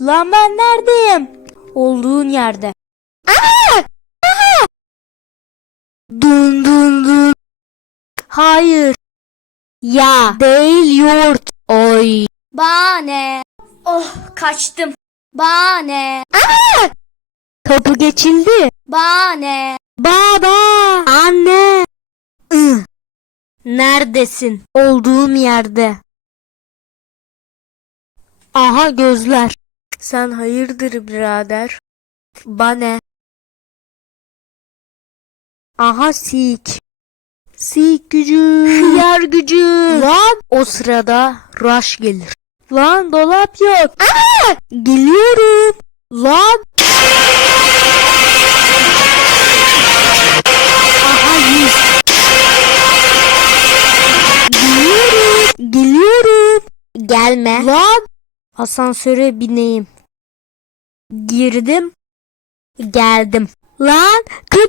Lan ben neredeyim? Olduğun yerde. Aa! Aa! Dun dun dun. Hayır. Ya değil yoğurt. Oy. Bane. Oh kaçtım. Bane. Kapı geçildi. Bane. Baba. Anne. Ih. Neredesin? Olduğum yerde. Aha gözler. Sen hayırdır birader? Bane. Aha sik. Sik gücü. Yer gücü. Lan o sırada rush gelir. Lan dolap yok. Aa! Geliyorum. Lan. Aha yüz. Geliyorum. Geliyorum. Gelme. Lan. Asansöre bineyim. Girdim. Geldim. Lan kapı!